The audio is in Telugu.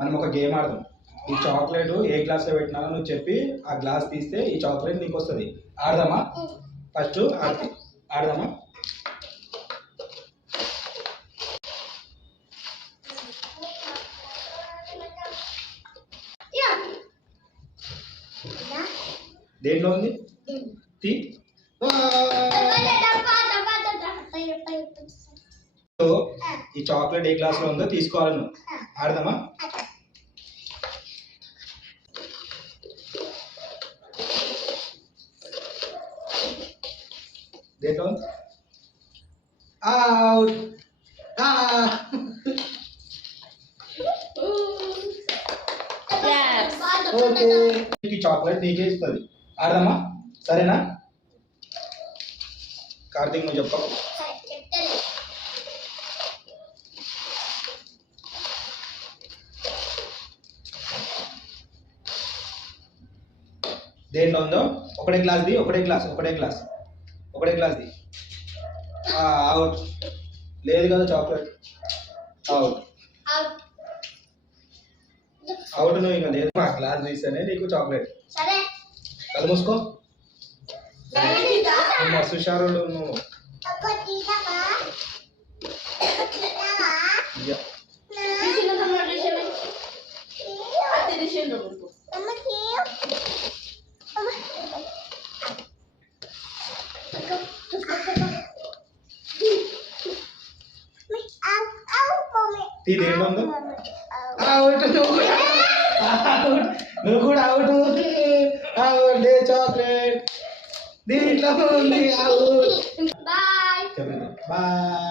మనం ఒక గేమ్ ఆడదాం. ఈ చాక్లెట్ ఏ గ్లాస్లో పెట్టినానో నువ్వు చెప్పి ఆ గ్లాస్ తీస్తే ఈ చాక్లెట్ నీకు వస్తుంది. ఆడదామా? ఫస్ట్ ఆడదామా? దేంట్లో ఉంది? తీ. ఈ చాక్లెట్ ఏ గ్లాస్ లో ఉందో తీసుకోవాలి నువ్వు. ఆడదామా? దేంట్లో? ఓకే, ఈ చాక్లెట్ నీకే ఇస్తుంది. ఆడదామా? సరేనా? కార్తీక్ నువ్వు చెప్పు. దేంట్లో ఉందో ఒకటే గ్లాస్ ది. అవుట్. లేదు కదా చాక్లెట్. అవుట్ నువ్వు ఇంకా లేదు. ఆ గ్లాస్ తీస్తేనే నీకు చాక్లెట్. కళ్ళు మూసుకో. మస్తు హుషారుడు నువ్వు. దేంట్లో ఉందో? అవుట్. నువ్వు కూడా అవుట్. లే చాక్లెట్ దీంట్లో ఉంది. బాయ్.